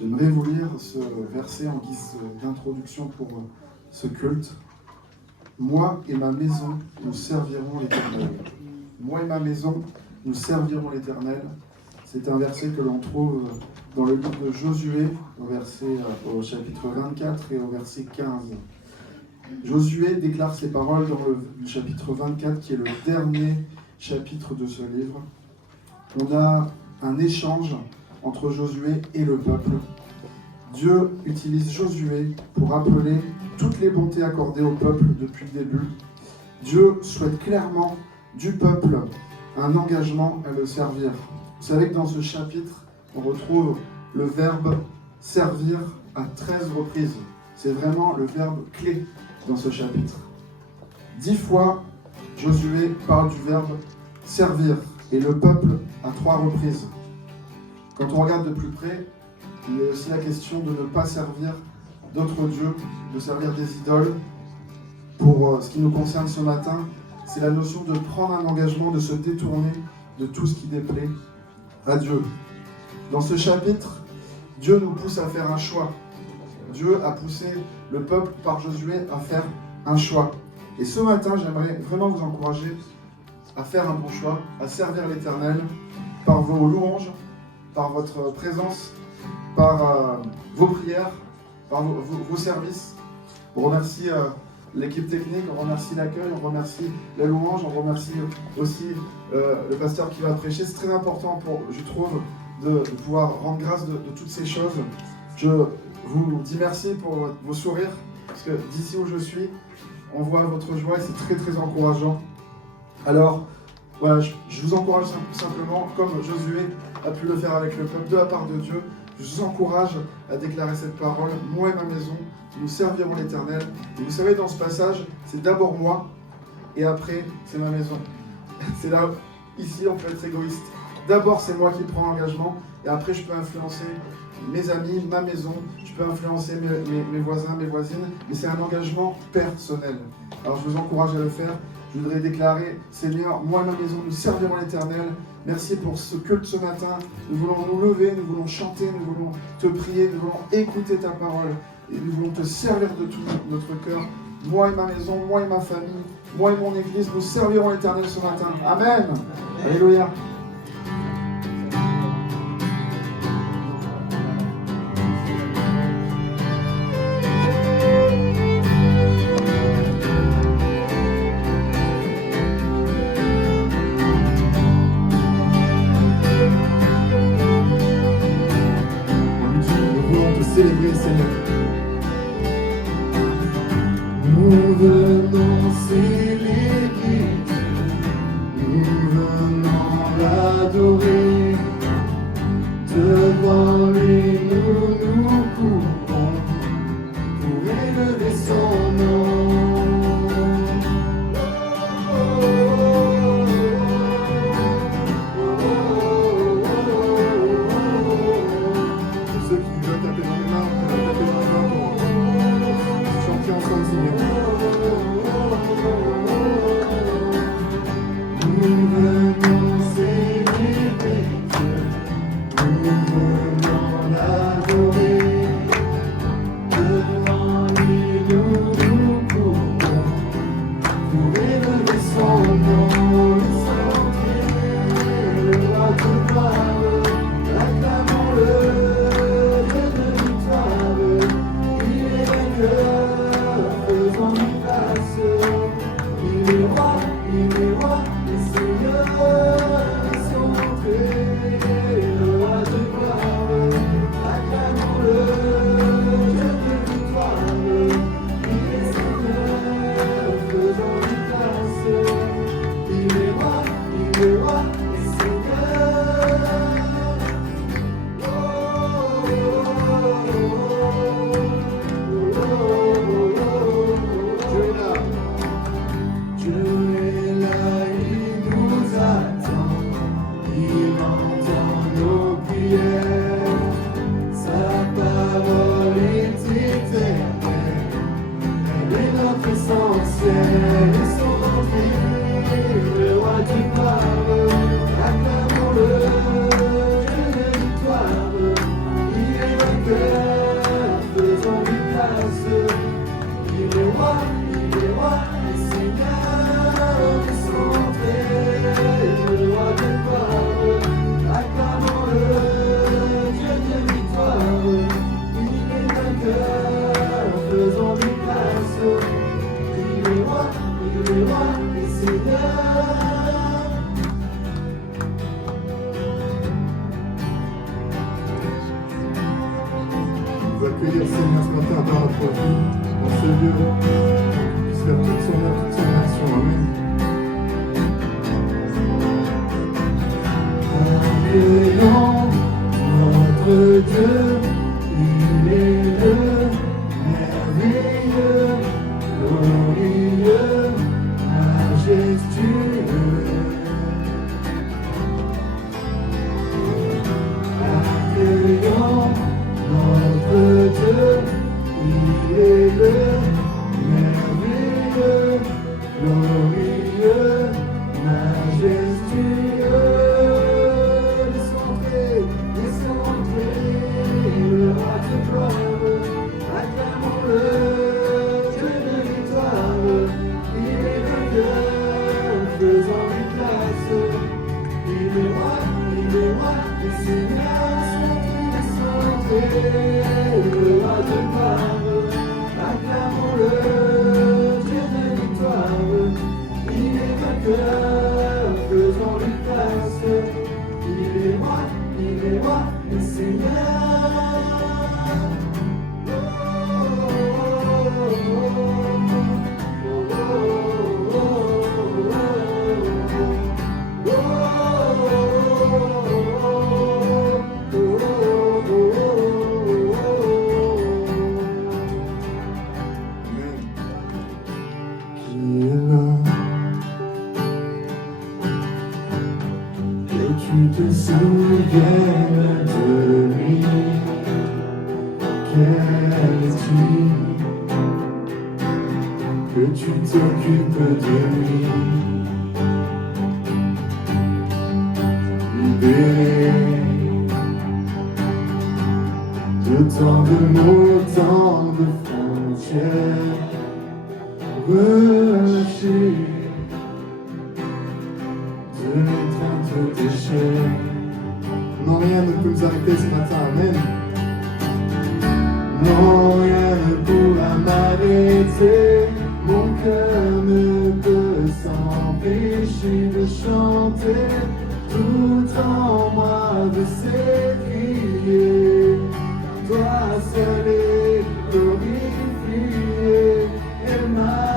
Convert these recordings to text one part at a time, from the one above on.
J'aimerais vous lire ce verset en guise d'introduction pour ce culte. Moi et ma maison, nous servirons l'Éternel. Moi et ma maison, nous servirons l'Éternel. C'est un verset que l'on trouve dans le livre de Josué, au chapitre 24 et au verset 15. Josué déclare ces paroles dans le chapitre 24, qui est le dernier chapitre de ce livre. On a un échange entre Josué et le peuple. Dieu utilise Josué pour rappeler toutes les bontés accordées au peuple depuis le début. Dieu souhaite clairement du peuple un engagement à le servir. Vous savez que dans ce chapitre, on retrouve le verbe servir à 13 reprises. C'est vraiment le verbe clé dans ce chapitre. 10 fois, Josué parle du verbe servir et le peuple à 3 reprises. Quand on regarde de plus près, il y a aussi la question de ne pas servir d'autres dieux, de servir des idoles. Pour ce qui nous concerne ce matin, c'est la notion de prendre un engagement, de se détourner de tout ce qui déplaît à Dieu. Dans ce chapitre, Dieu nous pousse à faire un choix. Dieu a poussé le peuple par Josué à faire un choix. Et ce matin, j'aimerais vraiment vous encourager à faire un bon choix, à servir l'Éternel par vos louanges, par votre présence, par vos prières, par vos services. On remercie l'équipe technique, on remercie l'accueil, on remercie la louange, on remercie aussi le pasteur qui va prêcher. C'est très important, je trouve, de pouvoir rendre grâce de toutes ces choses. Je vous dis merci pour vos sourires, parce que d'ici où je suis, on voit votre joie et c'est très très encourageant. Alors, voilà, je vous encourage simplement, comme Josué a pu le faire avec le peuple, de la part de Dieu, je vous encourage à déclarer cette parole. Moi et ma maison, nous servirons l'Éternel. Et vous savez, dans ce passage, c'est d'abord moi, et après, c'est ma maison. C'est là, ici, on peut être égoïste. D'abord, c'est moi qui prends l'engagement, et après, je peux influencer mes amis, ma maison, je peux influencer mes voisins, mes voisines, mais c'est un engagement personnel. Alors, je vous encourage à le faire. Je voudrais déclarer, Seigneur, moi et ma maison, nous servirons l'Éternel. Merci pour ce culte ce matin. Nous voulons nous lever, nous voulons chanter, nous voulons te prier, nous voulons écouter ta parole. Et nous voulons te servir de tout notre cœur. Moi et ma maison, moi et ma famille, moi et mon église, nous servirons l'Éternel ce matin. Amen. Alléluia. Célébrer, Seigneur. Nous venons célébrer, nous venons l'adorer. Devant lui, nous courons pour élever son nom. Ceux qui veulent taper dans les mains, pour chanter ensemble, Seigneur. Nous venons célébrer. agir, Seigneur, ce matin dans notre vie, dans ce lieu, qu'il puisse faire toute son œuvre, toute son action. Amen. Accueillons notre Dieu, il est le merveilleux, glorieux, majestueux. Accueillons notre Dieu, il est le merveilleux, glorieux, majestueux. Laissons entrer le roi de gloire, acclamons-le, Dieu de victoire. Il est vainqueur, faisant-lui place. Il est roi, les seigneurs sont tous entrés, le roi de gloire, acclamons-le, Dieu de victoire. Il est vainqueur, faisons-lui place. Il est roi, les seigneurs. Qui est là? Que tu te souviennes de lui. Quel es-tu? Que tu t'occupes de lui. Libéré de tant de mots, tant de frontières. Relâché de l'étreinte déchets. Non, rien ne peut nous arrêter ce matin. Amen. Non, rien ne pourra m'arrêter. Mon cœur ne peut s'empêcher de chanter. Tout en moi veut s'écrier. Toi seul est glorifié, Emmanuel,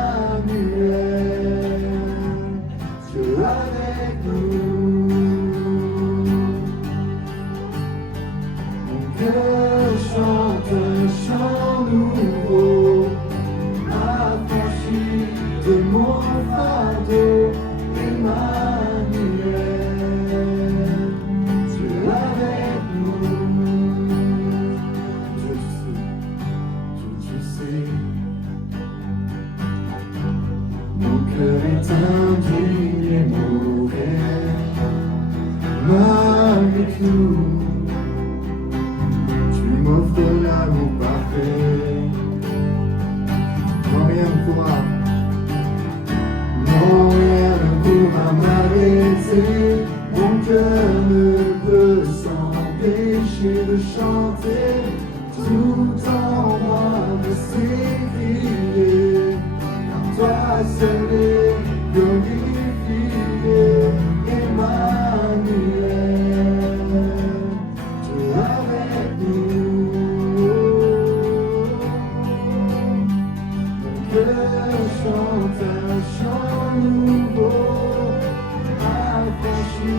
Dieu avec nous. Mon cœur chante un chant nouveau, affranchi de mon fardeau, Emmanuel, Dieu avec nous. Dieu tu sais, mon cœur est indigne et mauvais, malgré tout. Tu m'offres l'amour parfait. Non, rien ne pourra. Non, rien ne pourra m'arrêter. Mon cœur ne peut s'empêcher de chanter. Tout en moi veut s'écrier. Car toi seul est glorifié, Emmanuel, Dieu avec nous. Mon cœur chante un chant nouveau, affranchi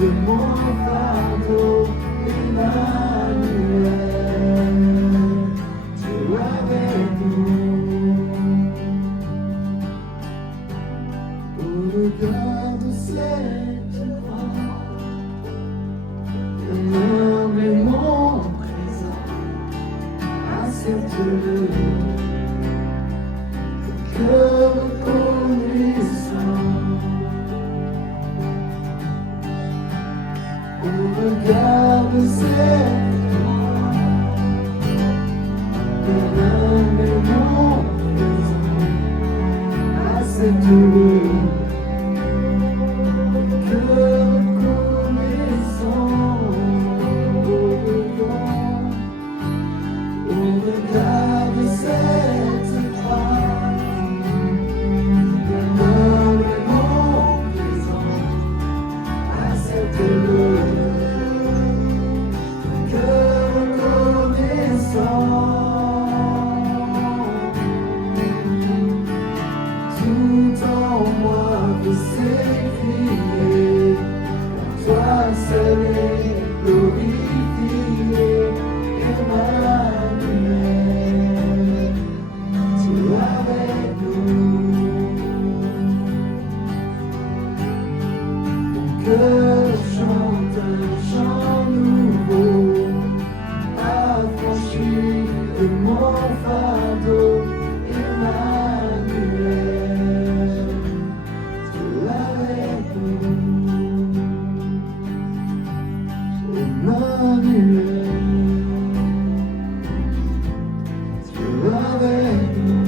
de mon fardeau, Emmanuel, Dieu avec nous. Au regard de cette croix, humblement présent, accepte-le. Cœur reconnaissant, au regard de cette croix, humblement présent, accepte-le. Cœur reconnaissant, au regard de cette croix, humblement présent, accepte-le. Cœur reconnaissant. salué, glorifié, Emmanuel, tu es avec nous. Mon cœur chante un chant nouveau, affranchi de mon fardeau, Emmanuel, tu es avec nous. Emmanuel, tu es avec nous.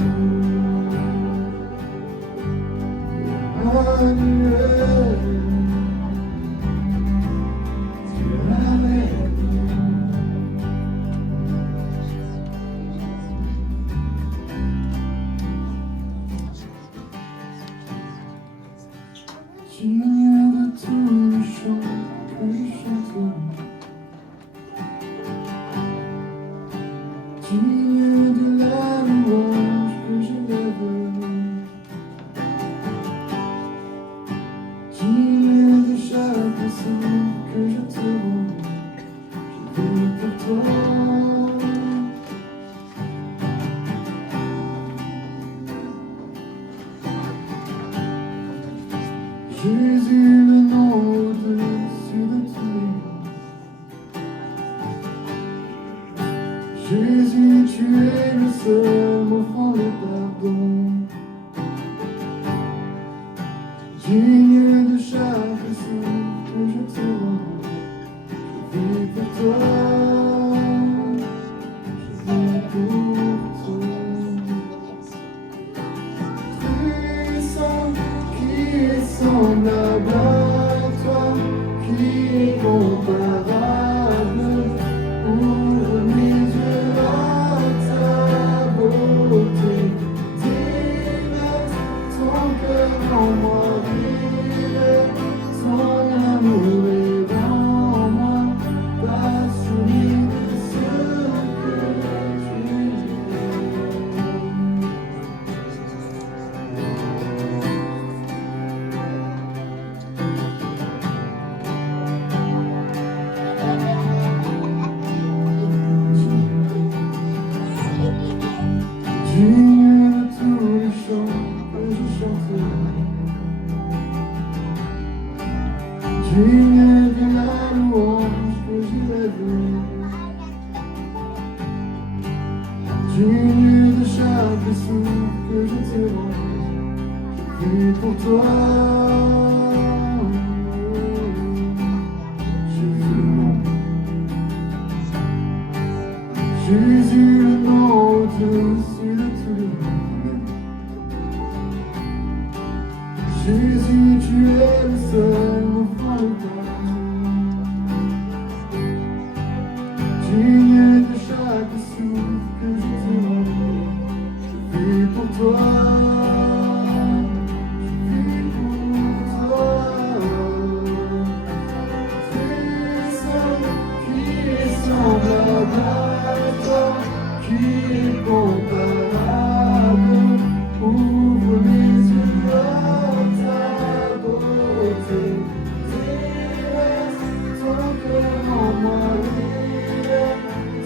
Emmanuel, tu es avec nous. Digne de tous les chants que je chante, digne de la louange que j'élève, digne de chaque son que je te rends, je vis pour toi. Jésus, le nom au-dessus de tous les noms. Jésus, tu es le seul m'offrant le pardon. Digne de chaque souffle que je te rends, je vis pour toi. Je vis pour toi. Puissant, qui est semblable à toi, qui est comparable. Ouvre mes yeux à ta beauté, dilate ton cœur en moi, vive ton amour est en moi, passionné de ce que tu es. Digne de tous les chants que je chanterai, digne de la louange que j'élèverai, digne de chaque souffle que je te rends, je vis pour toi. Jésus, le nom. Jésus, le nom au-dessus de tous les noms. Jésus, tu es le seul m'offrant le pardon. Digne de chaque souffle que je te rends, je vis pour toi. Je vis pour toi. Puissant, qui est semblable à toi, qui est comparable. Ouvre mes yeux à ta beauté, déverse ton cœur en moi, vive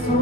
ton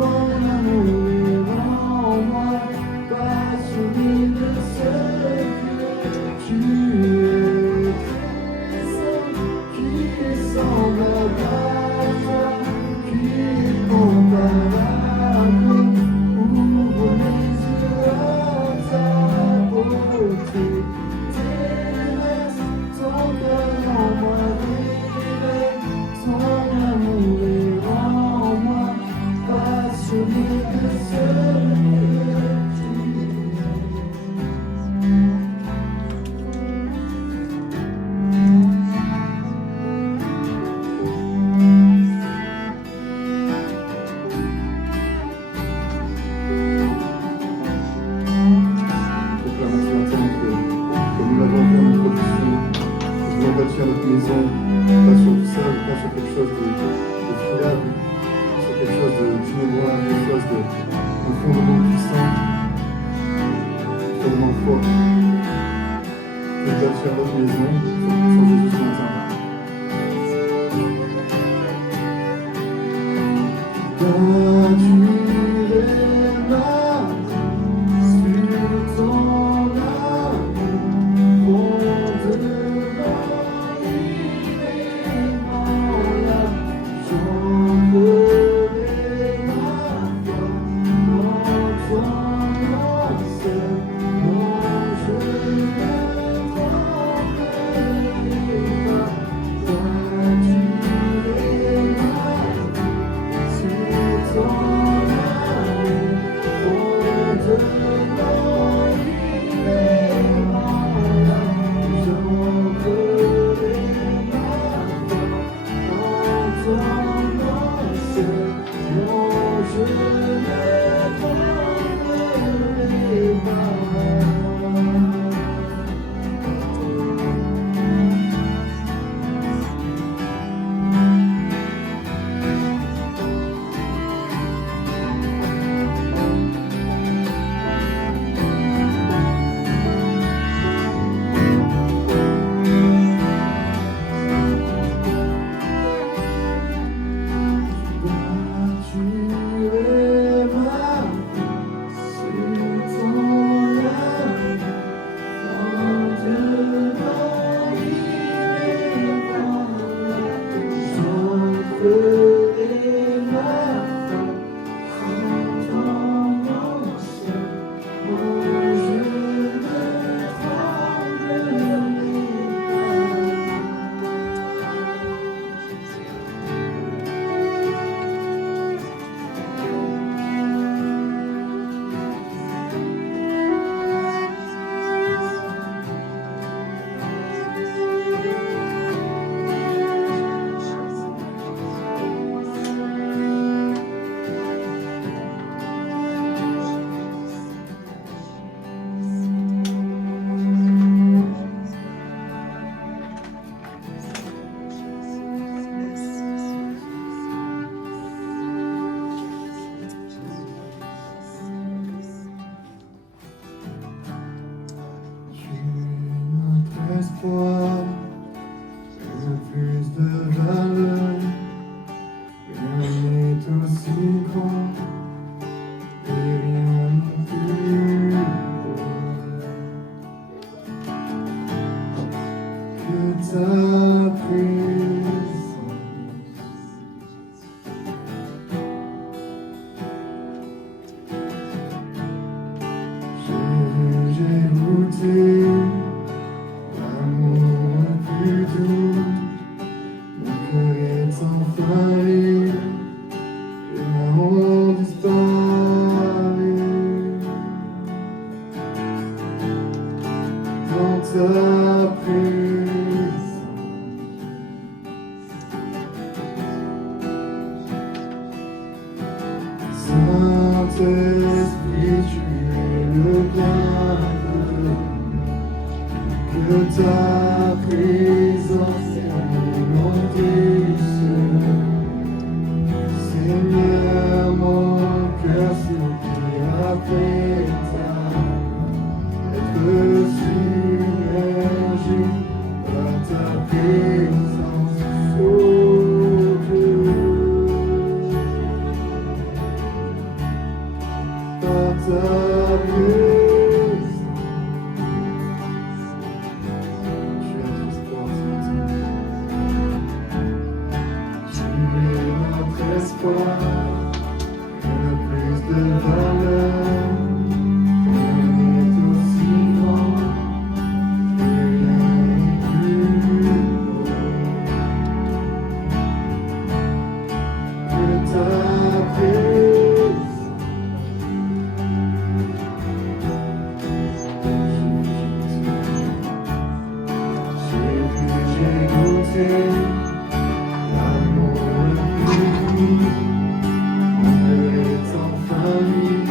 espoir, le plus de valeur, rien n'est aussi grand, et rien non plus beau que ta présence. J'ai goûté l'amour le plus doux, mon cœur est envahi, et l'amour disparu. Dans ta présence, Saint-Esprit, tu es le bienvenu. Que ta présence remplisse, Seigneur, mon cœur s'ouvre après être submergé par ta présence, oh Dieu, par ta présence. Espoir, le plus de valeur, rien n'est aussi grand, et rien n'est plus beau que ta présence. J'ai goûté l'amour le plus doux. Mon cœur est enfin libre,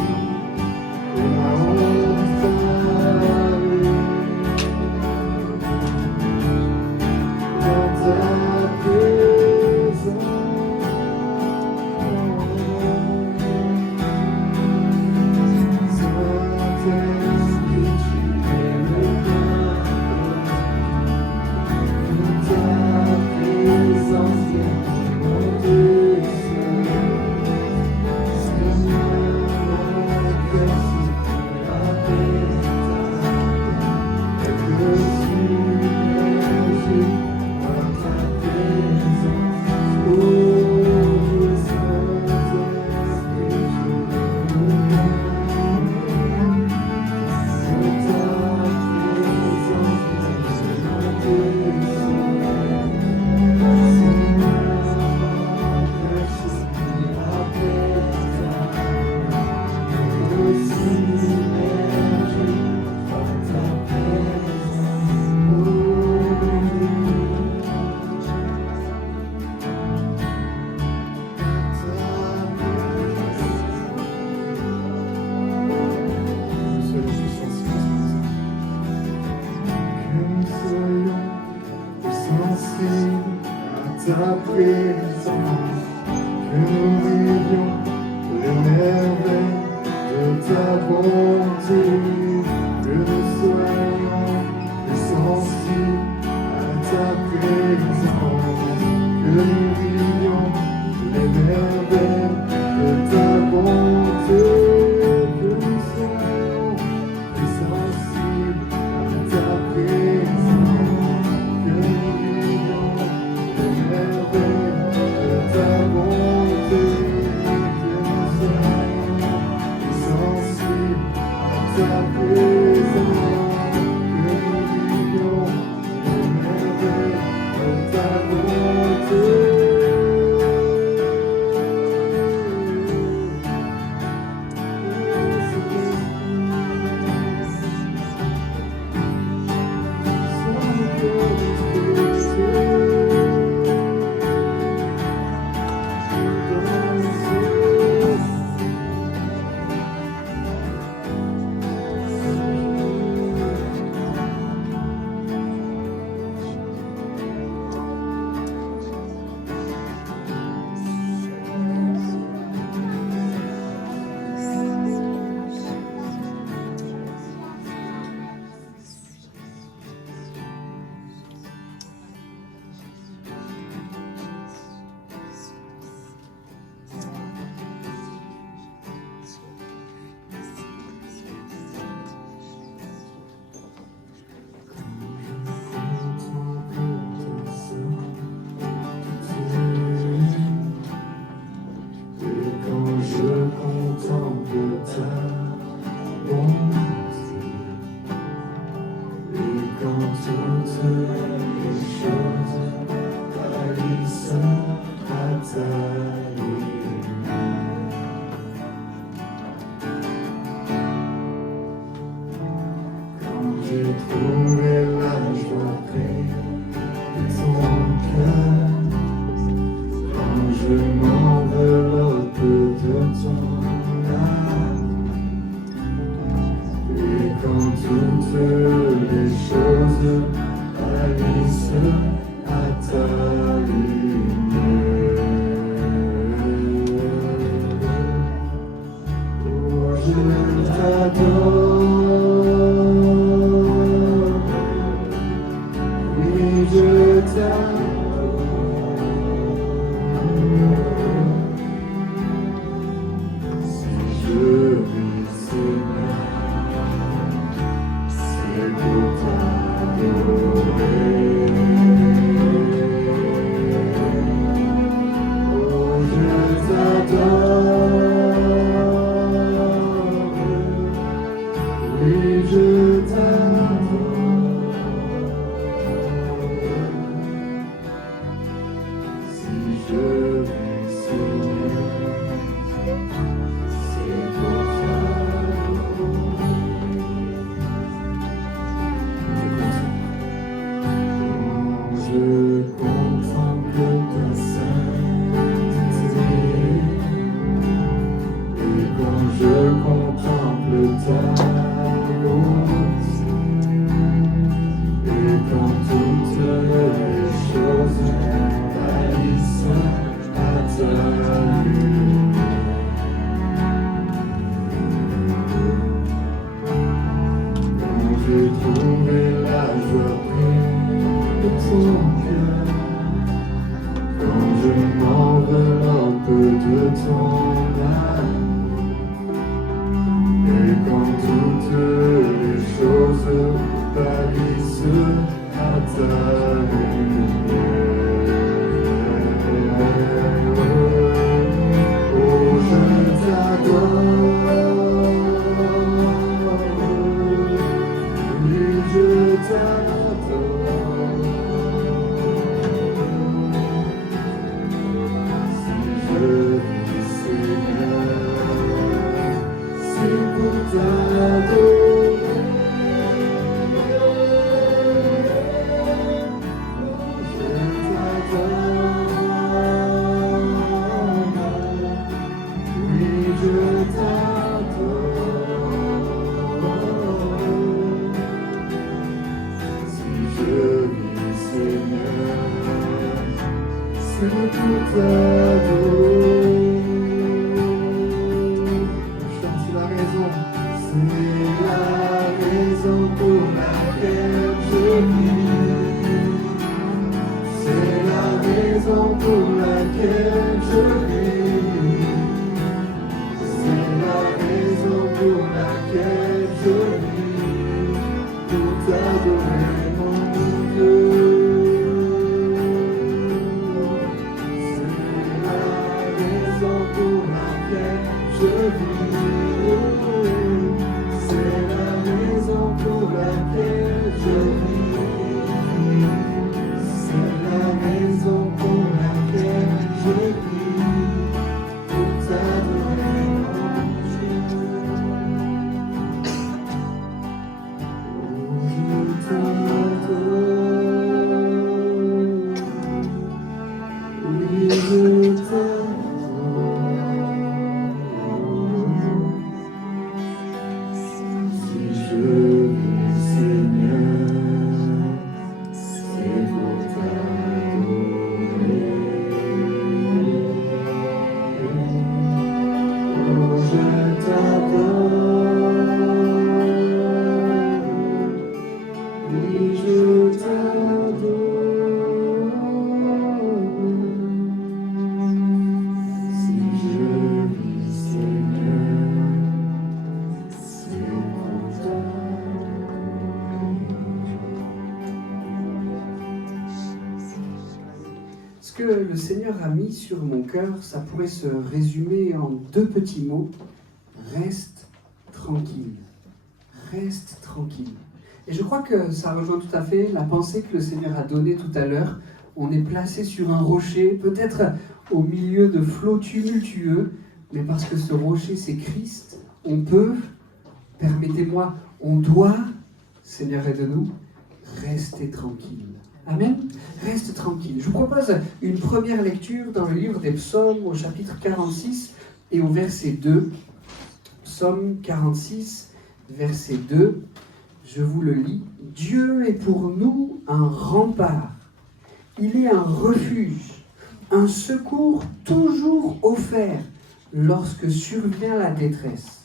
ta présence, que nous vivions les merveilles de ta bonté, que nous soyons sensibles à ta présence, que nous vivions les merveilles de ta bonté, que nous soyons sensibles à ta présence, que nous vivions les merveilles de ta bonté, que nous soyons sensibles à ta présence, que nous vivions les merveilles de ta bonté. J'ai trouvé la joie de ton cœur, quand je m'enveloppe de ton âme, et quand toutes les choses pâlissent à ta lumière. Oh, je t'adore. Je t'adore. Si je vis, Seigneur, c'est pour t'adorer. Oh, je t'adore. Oui, je t'adore. Je vis, Seigneur, c'est pour t'adorer. Quand je contemple ta sainteté, et quand je contemple ta beauté, et quand toutes les choses pâlissent à ta lumière. Quand j'ai trouvé la joie pleine de ton cœur, quand je m'enveloppe de ton amour, et quand toutes les choses pâlissent à ta lumière. Oh, je t'adore. Oui, je t'adore. Si je vis, Seigneur, c'est pour t'adorer. C'est la raison pour laquelle je vis. C'est la raison pour laquelle je vis. C'est la raison pour laquelle je vis. Pour t'adorer, mon Dieu. Je vis, c'est la raison pour laquelle je vis, c'est la raison pour laquelle je vis, pour t'adorer, mon Dieu. Oh, je t'adore, oui, je t'adore. Ce que le Seigneur a mis sur mon cœur, ça pourrait se résumer en 2 petits mots. Reste tranquille. Reste tranquille. Et je crois que ça rejoint tout à fait la pensée que le Seigneur a donnée tout à l'heure. On est placé sur un rocher, peut-être au milieu de flots tumultueux, mais parce que ce rocher, c'est Christ, on peut, permettez-moi, on doit, Seigneur aide-nous, rester tranquille. Amen. Reste tranquille. Je vous propose une première lecture dans le livre des Psaumes au chapitre 46 et au verset 2. Psaume 46, verset 2. Je vous le lis. Dieu est pour nous un rempart. Il est un refuge, un secours toujours offert lorsque survient la détresse.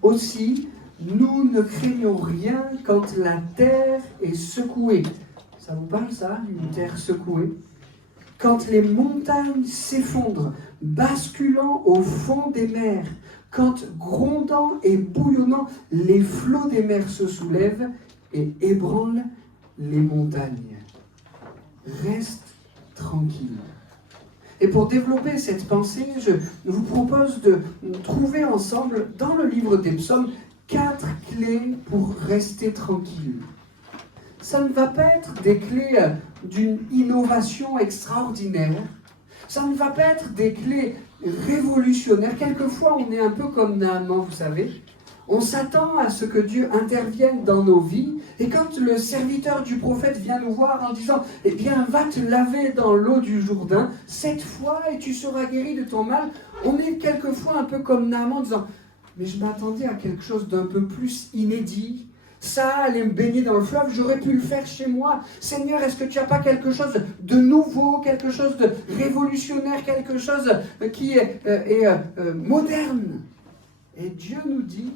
Aussi, nous ne craignons rien quand la terre est secouée. Ça vous parle ça, une terre secouée? Quand les montagnes s'effondrent, basculant au fond des mers, quand grondant et bouillonnant, les flots des mers se soulèvent et ébranlent les montagnes. Reste tranquille. Et pour développer cette pensée, je vous propose de trouver ensemble, dans le livre des Psaumes, 4 clés pour rester tranquille. Ça ne va pas être des clés d'une innovation extraordinaire. Ça ne va pas être des clés révolutionnaires. Quelquefois, on est un peu comme Naaman, vous savez. On s'attend à ce que Dieu intervienne dans nos vies. Et quand le serviteur du prophète vient nous voir en disant « Eh bien, va te laver dans l'eau du Jourdain, 7 fois, et tu seras guéri de ton mal », on est quelquefois un peu comme Naaman en disant « Mais je m'attendais à quelque chose d'un peu plus inédit. Ça, aller me baigner dans le fleuve, j'aurais pu le faire chez moi. Seigneur, est-ce que tu n'as pas quelque chose de nouveau, quelque chose de révolutionnaire, quelque chose qui est moderne ?» Et Dieu nous dit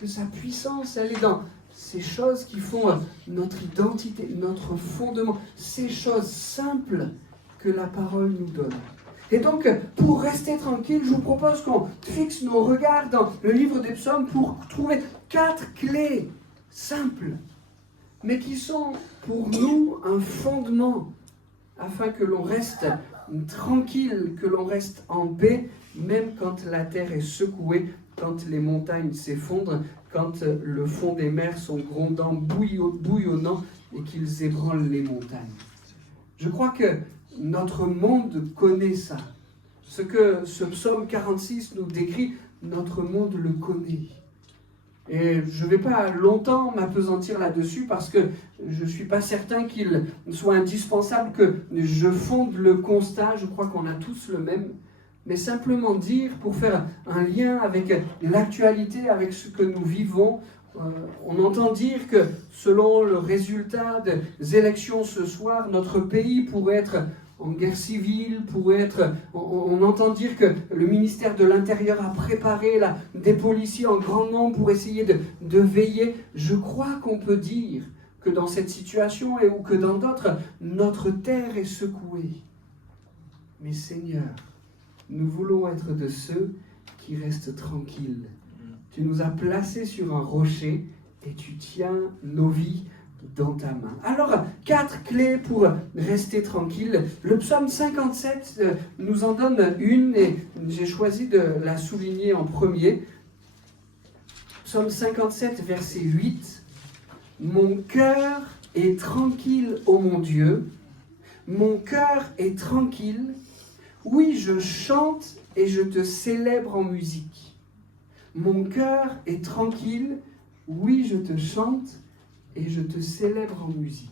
que sa puissance, elle est dans ces choses qui font notre identité, notre fondement, ces choses simples que la parole nous donne. Et donc, pour rester tranquille, je vous propose qu'on fixe nos regards dans le livre des Psaumes pour trouver 4 clés simples, mais qui sont pour nous un fondement, afin que l'on reste tranquille, que l'on reste en paix, même quand la terre est secouée, quand les montagnes s'effondrent, quand le fond des mers sont grondants, bouillonnants, et qu'ils ébranlent les montagnes. Je crois que notre monde connaît ça. Ce que ce psaume 46 nous décrit, notre monde le connaît. Et je ne vais pas longtemps m'appesantir là-dessus parce que je ne suis pas certain qu'il soit indispensable que je fonde le constat, je crois qu'on a tous le même, mais simplement dire, pour faire un lien avec l'actualité, avec ce que nous vivons, on entend dire que selon le résultat des élections ce soir, notre pays pourrait être en guerre civile, on entend dire que le ministère de l'Intérieur a préparé des policiers en grand nombre pour essayer de veiller. Je crois qu'on peut dire que dans cette situation ou que dans d'autres, notre terre est secouée. Mais Seigneur, nous voulons être de ceux qui restent tranquilles. Tu nous as placés sur un rocher et tu tiens nos vies dans ta main. Alors, 4 clés pour rester tranquille. Le psaume 57 nous en donne une et j'ai choisi de la souligner en premier. Psaume 57, verset 8. Mon cœur est tranquille, ô mon Dieu. Mon cœur est tranquille. Oui, je chante et je te célèbre en musique. Mon cœur est tranquille. Oui, je te chante et je te célèbre en musique.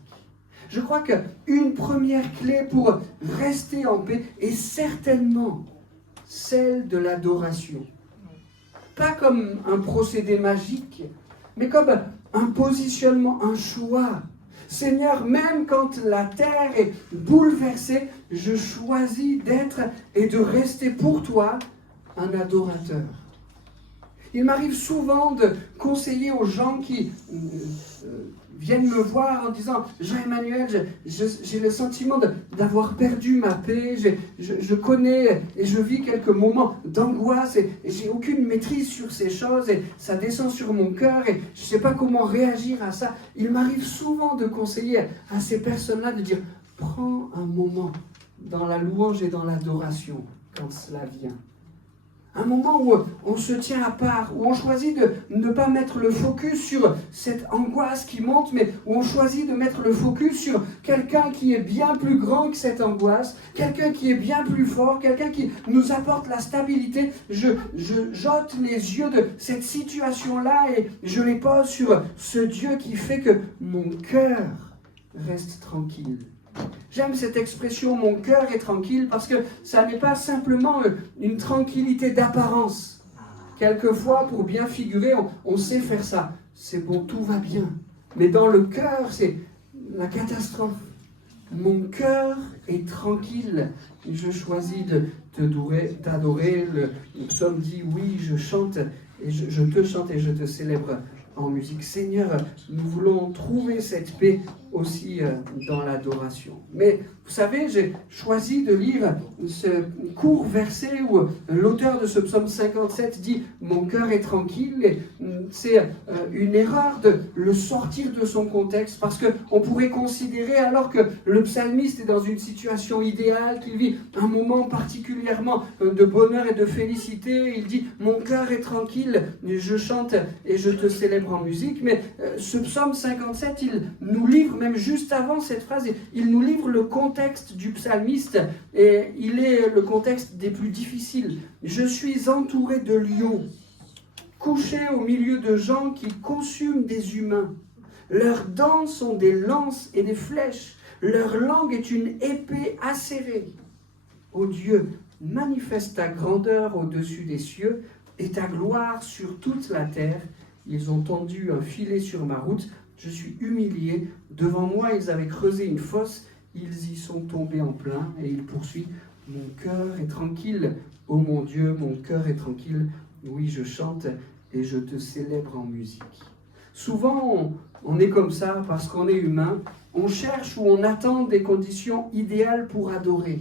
Je crois qu'une première clé pour rester en paix est certainement celle de l'adoration. Pas comme un procédé magique, mais comme un positionnement, un choix. Seigneur, même quand la terre est bouleversée, je choisis d'être et de rester pour toi un adorateur. Il m'arrive souvent de conseiller aux gens qui viennent me voir en disant « Jean-Emmanuel, j'ai le sentiment d'avoir perdu ma paix, je connais et je vis quelques moments d'angoisse et j'ai aucune maîtrise sur ces choses et ça descend sur mon cœur et je ne sais pas comment réagir à ça. » Il m'arrive souvent de conseiller à ces personnes-là de dire « Prends un moment dans la louange et dans l'adoration quand cela vient. » Un moment où on se tient à part, où on choisit de ne pas mettre le focus sur cette angoisse qui monte, mais où on choisit de mettre le focus sur quelqu'un qui est bien plus grand que cette angoisse, quelqu'un qui est bien plus fort, quelqu'un qui nous apporte la stabilité. Je j'ôte les yeux de cette situation-là et je les pose sur ce Dieu qui fait que mon cœur reste tranquille. J'aime cette expression « mon cœur est tranquille » parce que ça n'est pas simplement une tranquillité d'apparence. Quelquefois, pour bien figurer, on sait faire ça. C'est bon, tout va bien. Mais dans le cœur, c'est la catastrophe. Mon cœur est tranquille. Je choisis d'adorer. Le psaume dit « oui, je chante et je te chante et je te célèbre » en musique. Seigneur, nous voulons trouver cette paix aussi dans l'adoration. Mais vous savez, j'ai choisi de lire ce court verset où l'auteur de ce psaume 57 dit « Mon cœur est tranquille » et c'est une erreur de le sortir de son contexte parce qu'on pourrait considérer alors que le psalmiste est dans une situation idéale, qu'il vit un moment particulièrement de bonheur et de félicité, il dit « Mon cœur est tranquille, je chante et je te célèbre en musique » mais ce psaume 57, il nous livre, même juste avant cette phrase, il nous livre le contexte du psalmiste et il est le contexte des plus difficiles. « Je suis entouré de lions, couché au milieu de gens qui consument des humains. Leurs dents sont des lances et des flèches, leur langue est une épée acérée. Ô Dieu, manifeste ta grandeur au-dessus des cieux et ta gloire sur toute la terre. Ils ont tendu un filet sur ma route, je suis humilié. Devant moi, ils avaient creusé une fosse, ils y sont tombés en plein. » Et il poursuit, « Mon cœur est tranquille, ô mon Dieu, mon cœur est tranquille. Oui, je chante et je te célèbre en musique. » Souvent, on est comme ça parce qu'on est humain. On cherche ou on attend des conditions idéales pour adorer.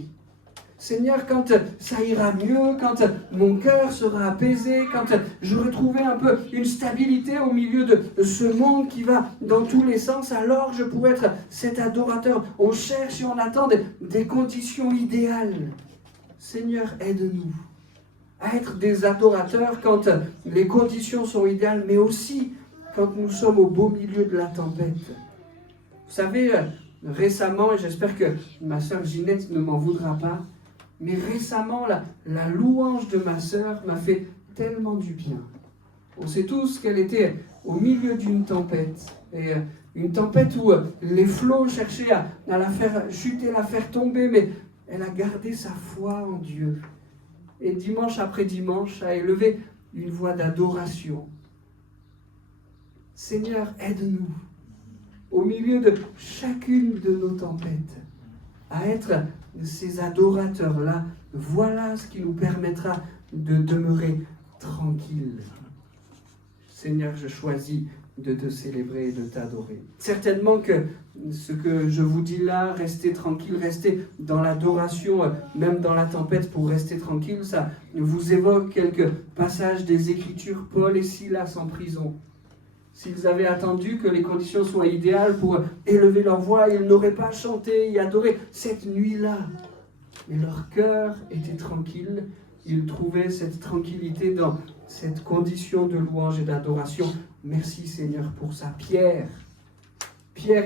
Seigneur, quand ça ira mieux, quand mon cœur sera apaisé, quand j'aurai trouvé un peu une stabilité au milieu de ce monde qui va dans tous les sens, alors je pourrai être cet adorateur. On cherche et on attend des conditions idéales. Seigneur, aide-nous à être des adorateurs quand les conditions sont idéales, mais aussi quand nous sommes au beau milieu de la tempête. Vous savez, récemment, et j'espère que ma sœur Ginette ne m'en voudra pas, mais récemment, la louange de ma sœur m'a fait tellement du bien. On sait tous qu'elle était au milieu d'une tempête. Et une tempête où les flots cherchaient à la faire chuter, la faire tomber, mais elle a gardé sa foi en Dieu. Et dimanche après dimanche, a élevé une voix d'adoration. Seigneur, aide-nous, au milieu de chacune de nos tempêtes, à être ces adorateurs-là, voilà ce qui nous permettra de demeurer tranquilles. Seigneur, je choisis de te célébrer et de t'adorer. Certainement que ce que je vous dis là, restez tranquille, restez dans l'adoration, même dans la tempête pour rester tranquille, ça vous évoque quelques passages des Écritures, Paul et Silas en prison. S'ils avaient attendu que les conditions soient idéales pour élever leur voix, ils n'auraient pas chanté et adoré cette nuit-là. Mais leur cœur était tranquille, ils trouvaient cette tranquillité dans cette condition de louange et d'adoration. Merci Seigneur pour ça. Pierre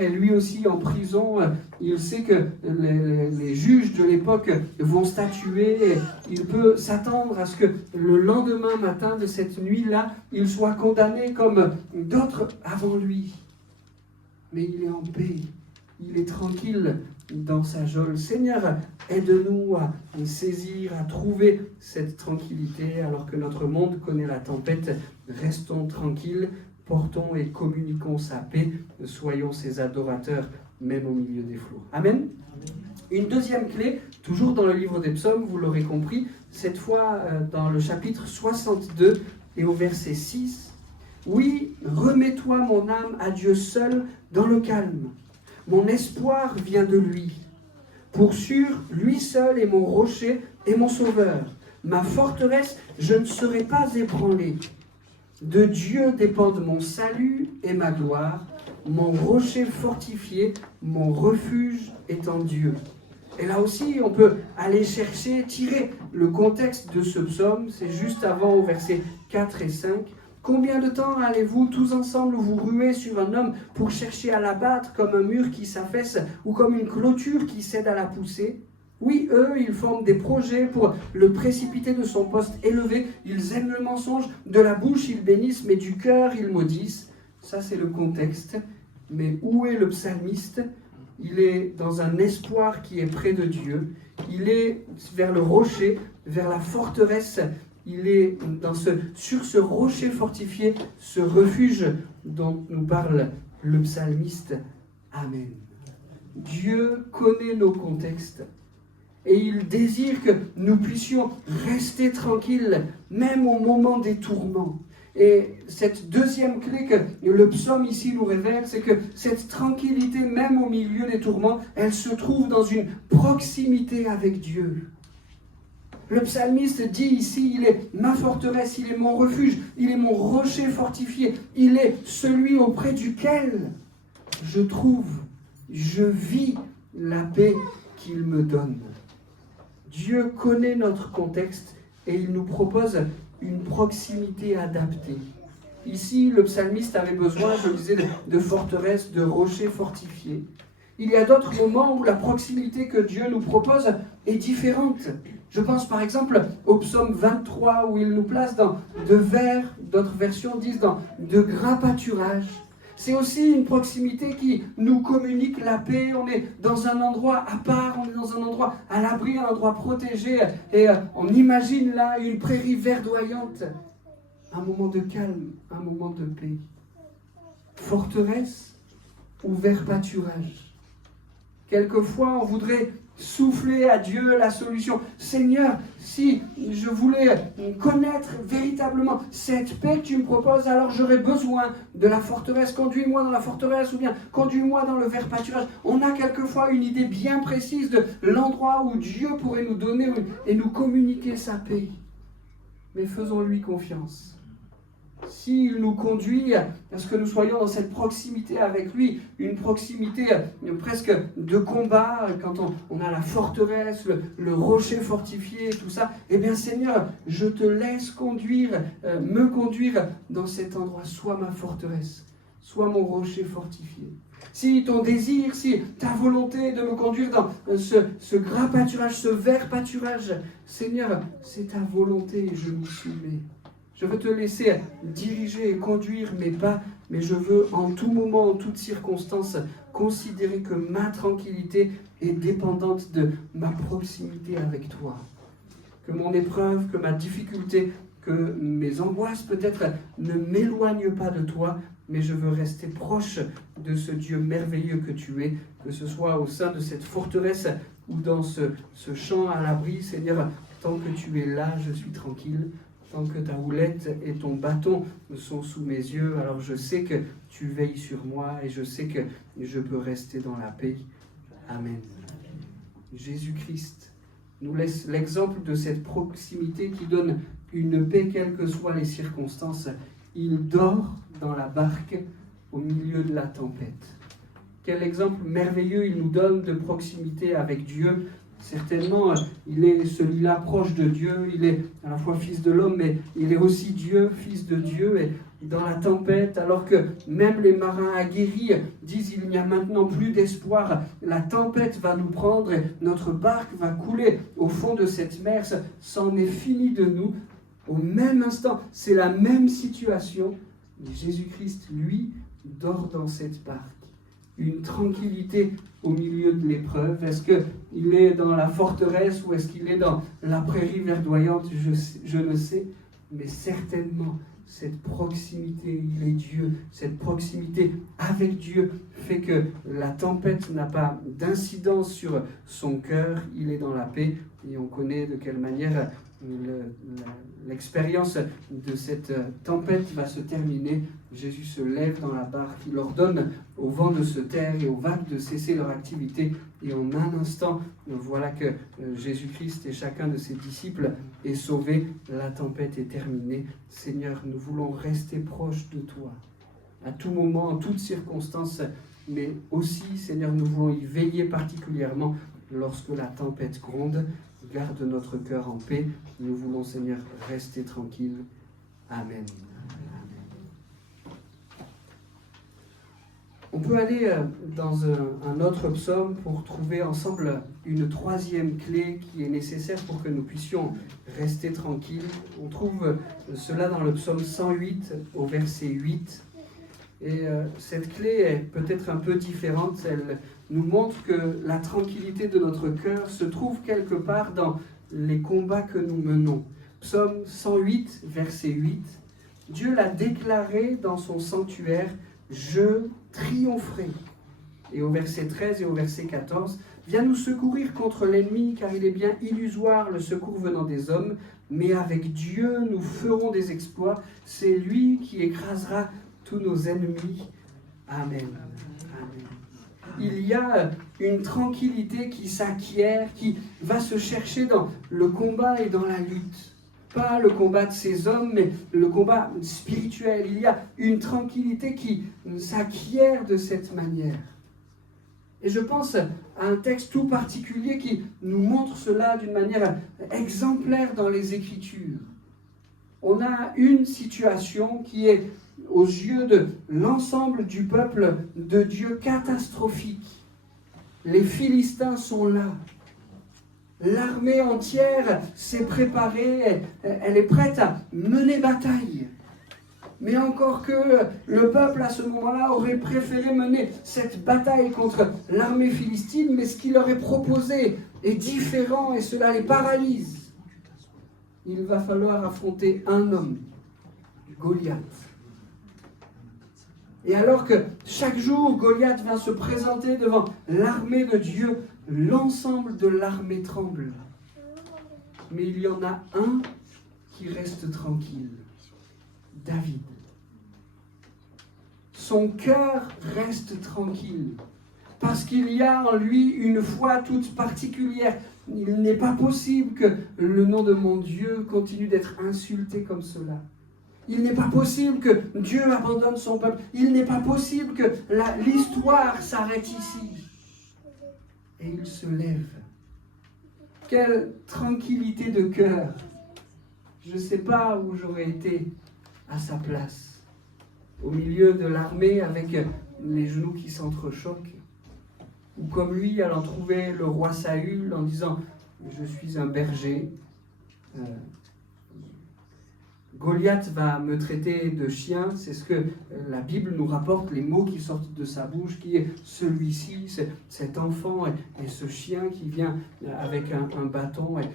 est lui aussi en prison. Il sait que les juges de l'époque vont statuer. Il peut s'attendre à ce que le lendemain matin de cette nuit-là, il soit condamné comme d'autres avant lui. Mais il est en paix. Il est tranquille dans sa geôle. Seigneur, aide-nous à saisir, à trouver cette tranquillité alors que notre monde connaît la tempête. Restons tranquilles. Portons et communiquons sa paix, soyons ses adorateurs, même au milieu des flots. Amen. Une deuxième clé, toujours dans le livre des psaumes, vous l'aurez compris, cette fois dans le chapitre 62 et au verset 6. Oui, remets-toi mon âme à Dieu seul dans le calme. Mon espoir vient de lui. Pour sûr, lui seul est mon rocher et mon sauveur. Ma forteresse, je ne serai pas ébranlé. De Dieu dépendent mon salut et ma gloire, mon rocher fortifié, mon refuge est en Dieu. Et là aussi, on peut aller chercher, tirer le contexte de ce psaume, c'est juste avant au verset 4 et 5. Combien de temps allez-vous tous ensemble vous ruer sur un homme pour chercher à l'abattre comme un mur qui s'affaisse ou comme une clôture qui cède à la poussée ? Oui, eux, ils forment des projets pour le précipiter de son poste élevé. Ils aiment le mensonge. De la bouche, ils bénissent, mais du cœur, ils maudissent. Ça, c'est le contexte. Mais où est le psalmiste ? Il est dans un espoir qui est près de Dieu. Il est vers le rocher, vers la forteresse. Il est sur ce rocher fortifié, ce refuge dont nous parle le psalmiste. Amen. Dieu connaît nos contextes. Et il désire que nous puissions rester tranquilles, même au moment des tourments. Et cette deuxième clé que le psaume ici nous révèle, c'est que cette tranquillité, même au milieu des tourments, elle se trouve dans une proximité avec Dieu. Le psalmiste dit ici, il est ma forteresse, il est mon refuge, il est mon rocher fortifié, il est celui auprès duquel je vis la paix qu'il me donne. Dieu connaît notre contexte et il nous propose une proximité adaptée. Ici, le psalmiste avait besoin, je le disais, de forteresses, de rochers fortifiés. Il y a d'autres moments où la proximité que Dieu nous propose est différente. Je pense par exemple au psaume 23 où il nous place dans de verts, d'autres versions disent dans de gras pâturages. C'est aussi une proximité qui nous communique la paix. On est dans un endroit à part, on est dans un endroit à l'abri, un endroit protégé. Et on imagine là une prairie verdoyante. Un moment de calme, un moment de paix. Forteresse ou vert pâturage. Quelquefois, on voudrait souffler à Dieu la solution. Seigneur, si je voulais connaître véritablement cette paix que tu me proposes, alors j'aurais besoin de la forteresse. Conduis-moi dans la forteresse ou bien conduis-moi dans le vert pâturage. On a quelquefois une idée bien précise de l'endroit où Dieu pourrait nous donner et nous communiquer sa paix. Mais faisons-lui confiance. S'il nous conduit à ce que nous soyons dans cette proximité avec lui, une proximité presque de combat, quand on a la forteresse, le rocher fortifié, tout ça, eh bien Seigneur, je te laisse me conduire dans cet endroit, sois ma forteresse, sois mon rocher fortifié. Si ton désir, si ta volonté de me conduire dans ce gras pâturage, ce vert pâturage, Seigneur, c'est ta volonté et je m'y soumets. Je veux te laisser diriger et conduire mes pas, mais je veux en tout moment, en toute circonstance, considérer que ma tranquillité est dépendante de ma proximité avec toi. Que mon épreuve, que ma difficulté, que mes angoisses peut-être ne m'éloignent pas de toi, mais je veux rester proche de ce Dieu merveilleux que tu es, que ce soit au sein de cette forteresse ou dans ce chant à l'abri, Seigneur, tant que tu es là, je suis tranquille. Tant que ta houlette et ton bâton sont sous mes yeux, alors je sais que tu veilles sur moi et je sais que je peux rester dans la paix. Amen. Jésus-Christ nous laisse l'exemple de cette proximité qui donne une paix quelles que soient les circonstances. Il dort dans la barque au milieu de la tempête. Quel exemple merveilleux il nous donne de proximité avec Dieu. Certainement, il est celui-là proche de Dieu, il est à la fois fils de l'homme, mais il est aussi Dieu, fils de Dieu, et dans la tempête, alors que même les marins aguerris disent il n'y a maintenant plus d'espoir, la tempête va nous prendre et notre barque va couler au fond de cette mer, c'en est fini de nous. Au même instant, c'est la même situation, mais Jésus-Christ, lui, dort dans cette barque. Une tranquillité au milieu de l'épreuve. Est-ce qu'il est dans la forteresse ou est-ce qu'il est dans la prairie verdoyante? Je ne sais, mais certainement cette proximité, il est Dieu, cette proximité avec Dieu fait que la tempête n'a pas d'incidence sur son cœur, il est dans la paix et on connaît de quelle manière l'expérience de cette tempête va se terminer. Jésus se lève dans la barque, il ordonne au vent de se taire et aux vagues de cesser leur activité. Et en un instant, voilà que Jésus-Christ et chacun de ses disciples est sauvé. La tempête est terminée. Seigneur, nous voulons rester proches de toi, à tout moment, en toutes circonstances, mais aussi, Seigneur, nous voulons y veiller particulièrement lorsque la tempête gronde. Garde notre cœur en paix. Nous voulons, Seigneur, rester tranquilles. Amen. On peut aller dans un autre psaume pour trouver ensemble une troisième clé qui est nécessaire pour que nous puissions rester tranquilles. On trouve cela dans le psaume 108 au verset 8. Et cette clé est peut-être un peu différente. Elle nous montre que la tranquillité de notre cœur se trouve quelque part dans les combats que nous menons. Psaume 108, verset 8. Dieu l'a déclaré dans son sanctuaire, « Je triompherai ». Et au verset 13 et au verset 14, « Viens nous secourir contre l'ennemi, car il est bien illusoire le secours venant des hommes, mais avec Dieu nous ferons des exploits. C'est lui qui écrasera tous nos ennemis. » Amen. Amen. Il y a une tranquillité qui s'acquiert, qui va se chercher dans le combat et dans la lutte. Pas le combat de ces hommes, mais le combat spirituel. Il y a une tranquillité qui s'acquiert de cette manière. Et je pense à un texte tout particulier qui nous montre cela d'une manière exemplaire dans les Écritures. On a une situation qui est, aux yeux de l'ensemble du peuple de Dieu, catastrophique. Les Philistins sont là. L'armée entière s'est préparée, elle est prête à mener bataille. Mais encore que le peuple à ce moment-là aurait préféré mener cette bataille contre l'armée philistine, mais ce qui leur est proposé est différent et cela les paralyse. Il va falloir affronter un homme, Goliath. Et alors que chaque jour, Goliath va se présenter devant l'armée de Dieu, l'ensemble de l'armée tremble. Mais il y en a un qui reste tranquille, David. Son cœur reste tranquille, parce qu'il y a en lui une foi toute particulière. Il n'est pas possible que le nom de mon Dieu continue d'être insulté comme cela. Il n'est pas possible que Dieu abandonne son peuple. Il n'est pas possible que l'histoire s'arrête ici. Et il se lève. Quelle tranquillité de cœur. Je ne sais pas où j'aurais été à sa place. Au milieu de l'armée avec les genoux qui s'entrechoquent. Ou comme lui allant trouver le roi Saül en disant « Je suis un berger ». Goliath va me traiter de chien, c'est ce que la Bible nous rapporte, les mots qui sortent de sa bouche, qui est celui-ci, cet enfant et ce chien qui vient avec un bâton. Et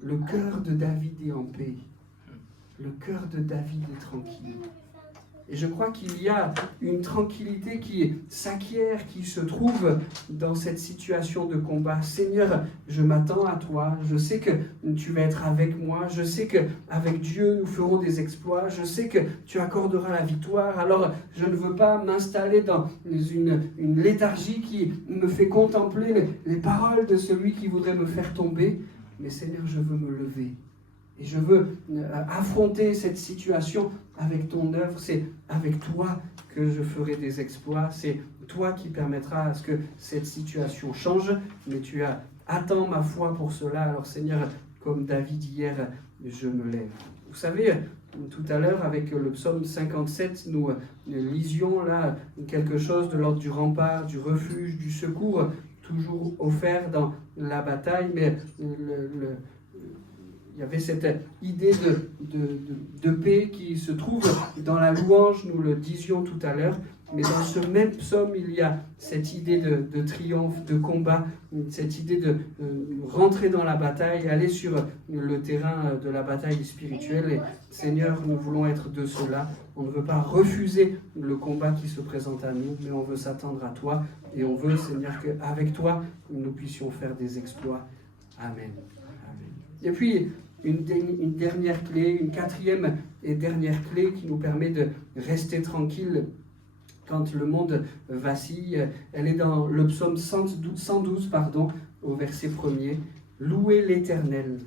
le cœur de David est en paix. Le cœur de David est tranquille. Et je crois qu'il y a une tranquillité qui s'acquiert, qui se trouve dans cette situation de combat. Seigneur, je m'attends à toi. Je sais que tu vas être avec moi. Je sais qu'avec Dieu, nous ferons des exploits. Je sais que tu accorderas la victoire. Alors, je ne veux pas m'installer dans une léthargie qui me fait contempler les paroles de celui qui voudrait me faire tomber. Mais Seigneur, je veux me lever. Et je veux affronter cette situation avec ton œuvre. C'est avec toi que je ferai des exploits. C'est toi qui permettras à ce que cette situation change. Mais tu attends ma foi pour cela. Alors Seigneur, comme David hier, je me lève. Vous savez, tout à l'heure, avec le psaume 57, nous lisions là quelque chose de l'ordre du rempart, du refuge, du secours, toujours offert dans la bataille. Mais il y avait cette idée de paix qui se trouve dans la louange, nous le disions tout à l'heure, mais dans ce même psaume, il y a cette idée de triomphe, de combat, cette idée de rentrer dans la bataille, aller sur le terrain de la bataille spirituelle. Et Seigneur, nous voulons être de cela. On ne veut pas refuser le combat qui se présente à nous, mais on veut s'attendre à toi. Et on veut, Seigneur, qu'avec toi, nous puissions faire des exploits. Amen. Et puis, une dernière clé, une quatrième et dernière clé qui nous permet de rester tranquille quand le monde vacille. Elle est dans le psaume 112, au verset 1er. « Louez l'Éternel.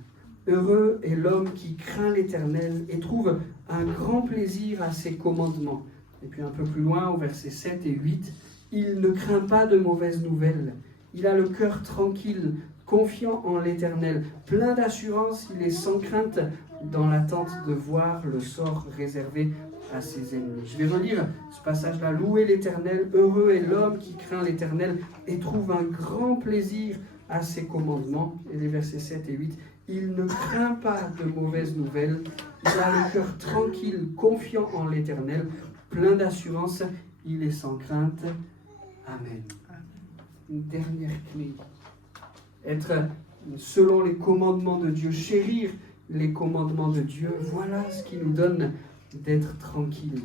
Heureux est l'homme qui craint l'Éternel et trouve un grand plaisir à ses commandements. » Et puis un peu plus loin, au verset 7 et 8, « Il ne craint pas de mauvaises nouvelles. Il a le cœur tranquille, confiant en l'Éternel, plein d'assurance, il est sans crainte dans l'attente de voir le sort réservé à ses ennemis. » Je vais relire ce passage-là. « Louez l'Éternel, heureux est l'homme qui craint l'Éternel et trouve un grand plaisir à ses commandements. » Et les versets 7 et 8. « Il ne craint pas de mauvaises nouvelles, il a le cœur tranquille, confiant en l'Éternel, plein d'assurance, il est sans crainte. » Amen. Une dernière clé. Être selon les commandements de Dieu, chérir les commandements de Dieu, voilà ce qui nous donne d'être tranquille.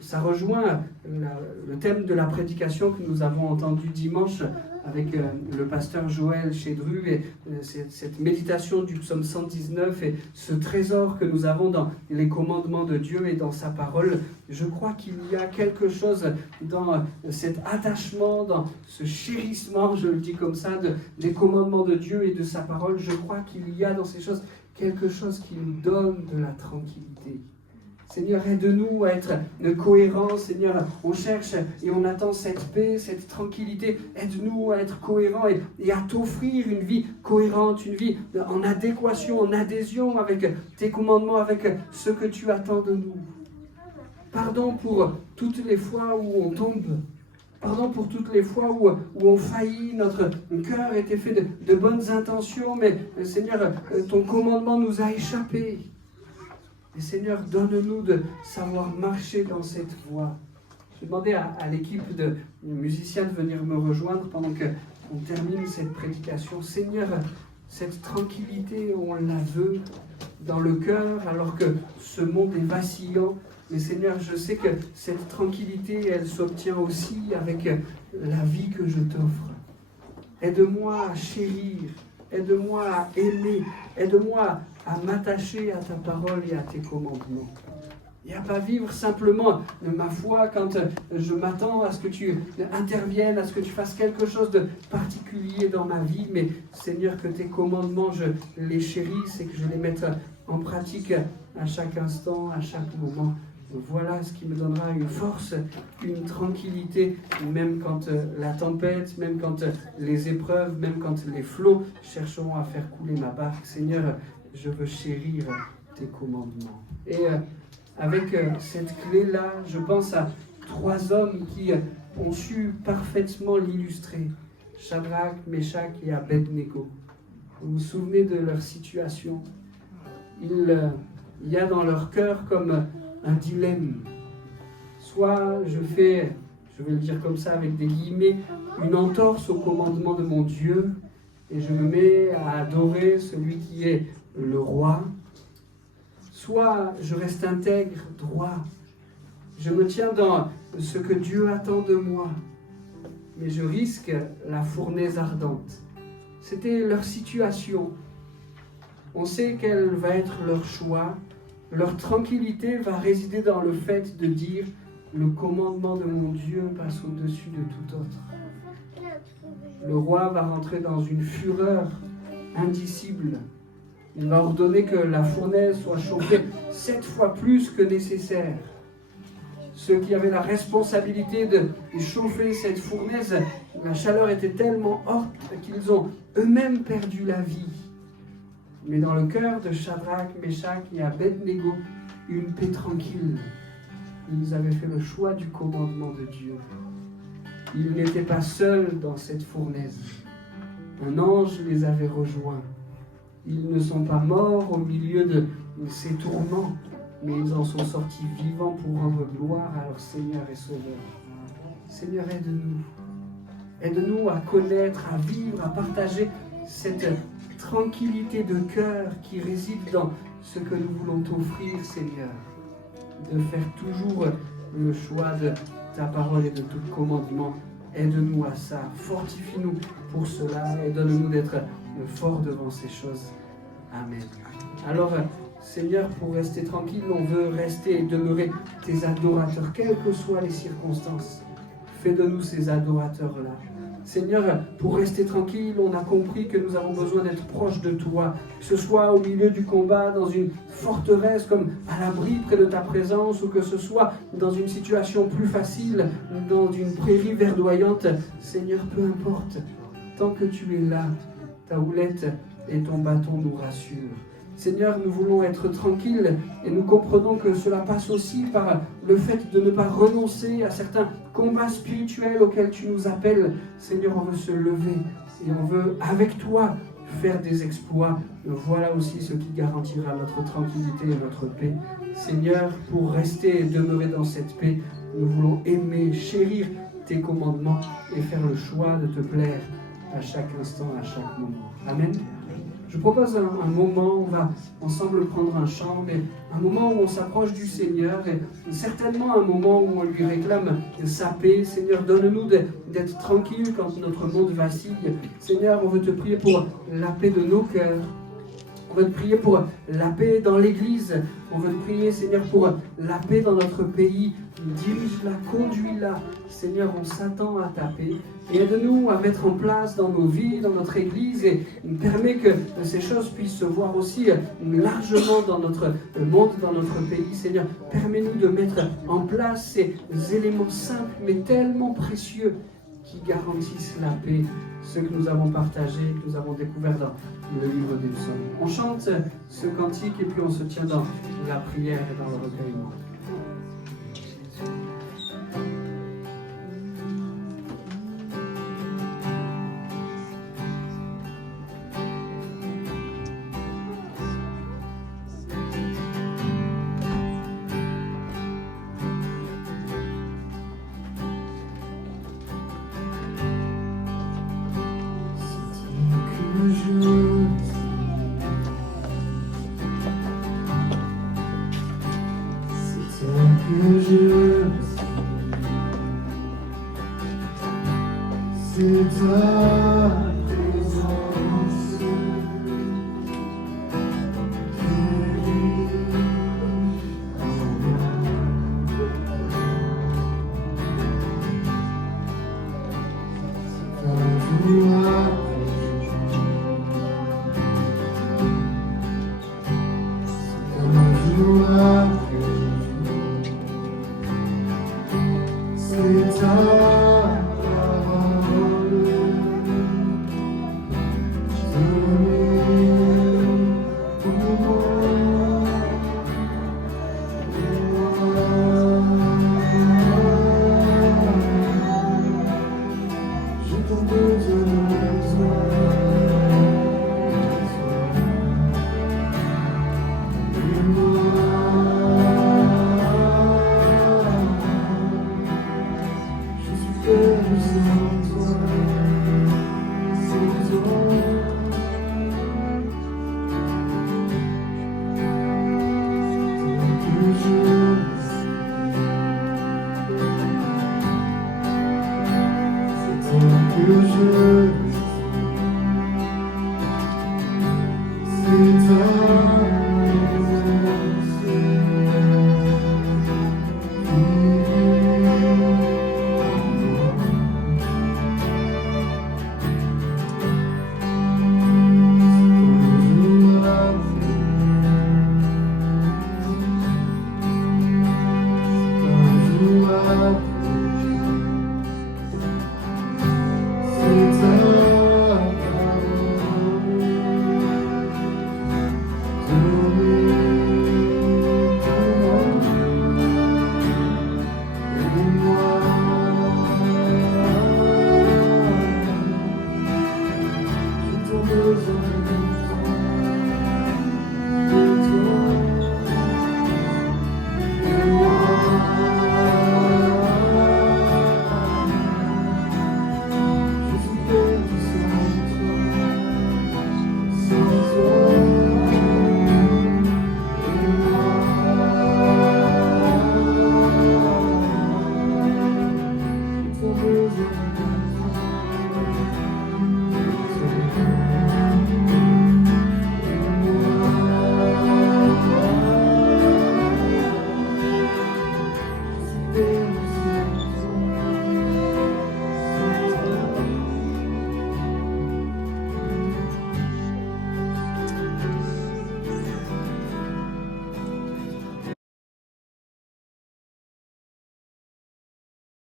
Ça rejoint le thème de la prédication que nous avons entendu dimanche avec le pasteur Joël Chédru et cette méditation du psaume 119 et ce trésor que nous avons dans les commandements de Dieu et dans sa parole. Je crois qu'il y a quelque chose dans cet attachement, dans ce chérissement, je le dis comme ça, des commandements de Dieu et de sa parole. Je crois qu'il y a dans ces choses quelque chose qui nous donne de la tranquillité. Seigneur, aide-nous à être cohérents. Seigneur, on cherche et on attend cette paix, cette tranquillité. Aide-nous à être cohérents et à t'offrir une vie cohérente, une vie en adéquation, en adhésion avec tes commandements, avec ce que tu attends de nous. Pardon pour toutes les fois où on tombe. Pardon pour toutes les fois où on faillit. Notre cœur était fait de bonnes intentions, mais Seigneur, ton commandement nous a échappé. Et Seigneur, donne-nous de savoir marcher dans cette voie. Je demandais à l'équipe de musiciens de venir me rejoindre pendant qu'on termine cette prédication. Seigneur, cette tranquillité, on la veut dans le cœur alors que ce monde est vacillant. Mais Seigneur, je sais que cette tranquillité, elle s'obtient aussi avec la vie que je t'offre. Aide-moi à chérir, aide-moi à aimer, aide-moi à m'attacher à ta parole et à tes commandements. Et à ne pas vivre simplement de ma foi quand je m'attends à ce que tu interviennes, à ce que tu fasses quelque chose de particulier dans ma vie, mais Seigneur, que tes commandements, je les chérisse et que je les mette en pratique à chaque instant, à chaque moment. Voilà ce qui me donnera une force, une tranquillité, même quand la tempête, même quand les épreuves, même quand les flots chercheront à faire couler ma barque. Seigneur, je veux chérir tes commandements. Et avec cette clé-là, je pense à 3 hommes qui ont su parfaitement l'illustrer. Shadrach, Meshach et Abednego. Vous vous souvenez de leur situation? Il y a dans leur cœur comme un dilemme. Soit je vais le dire comme ça avec des guillemets, une entorse au commandement de mon Dieu et je me mets à adorer celui qui est le roi. Soit je reste intègre, droit, Je me tiens dans ce que Dieu attend de moi, mais je risque la fournaise ardente. C'était leur situation. On sait quel va être leur choix. Leur tranquillité va résider dans le fait de dire « Le commandement de mon Dieu passe au-dessus de tout autre ». Le roi va rentrer dans une fureur indicible. Il va ordonner que la fournaise soit chauffée 7 fois plus que nécessaire. Ceux qui avaient la responsabilité de chauffer cette fournaise, la chaleur était tellement haute qu'ils ont eux-mêmes perdu la vie. Mais dans le cœur de Shadrach, Meshach et Abednego, une paix tranquille. Ils avaient fait le choix du commandement de Dieu. Ils n'étaient pas seuls dans cette fournaise. Un ange les avait rejoints. Ils ne sont pas morts au milieu de ces tourments, mais ils en sont sortis vivants pour rendre gloire à leur Seigneur et Sauveur. Seigneur, aide-nous. Aide-nous à connaître, à vivre, à partager cette tranquillité de cœur qui réside dans ce que nous voulons t'offrir, Seigneur. De faire toujours le choix de ta parole et de tout commandement. Aide-nous à ça. Fortifie-nous pour cela et donne-nous d'être forts devant ces choses. Amen. Alors, Seigneur, pour rester tranquille, on veut rester et demeurer tes adorateurs, quelles que soient les circonstances. Fais de nous ces adorateurs-là. Seigneur, pour rester tranquille, on a compris que nous avons besoin d'être proches de toi, que ce soit au milieu du combat, dans une forteresse, comme à l'abri près de ta présence, ou que ce soit dans une situation plus facile, dans une prairie verdoyante. Seigneur, peu importe, tant que tu es là, ta houlette et ton bâton nous rassurent. Seigneur, nous voulons être tranquilles et nous comprenons que cela passe aussi par le fait de ne pas renoncer à certains combats spirituels auxquels tu nous appelles. Seigneur, on veut se lever et on veut, avec toi, faire des exploits. Voilà aussi ce qui garantira notre tranquillité et notre paix. Seigneur, pour rester et demeurer dans cette paix, nous voulons aimer, chérir tes commandements et faire le choix de te plaire à chaque instant, à chaque moment. Amen. Je propose un moment où on va ensemble prendre un chant, mais un moment où on s'approche du Seigneur et certainement un moment où on lui réclame sa paix. Seigneur, donne-nous d'être tranquilles quand notre monde vacille. Seigneur, on veut te prier pour la paix de nos cœurs. On veut te prier pour la paix dans l'Église. On veut te prier, Seigneur, pour la paix dans notre pays. Dirige-la, conduis-la. Seigneur, on s'attend à ta paix. Et aide-nous à mettre en place dans nos vies, dans notre Église, et permet que ces choses puissent se voir aussi largement dans notre monde, dans notre pays. Seigneur, permets-nous de mettre en place ces éléments simples, mais tellement précieux, qui garantissent la paix, ce que nous avons partagé, que nous avons découvert dans le livre des psaumes. On chante ce cantique et puis on se tient dans la prière et dans le recueillement. You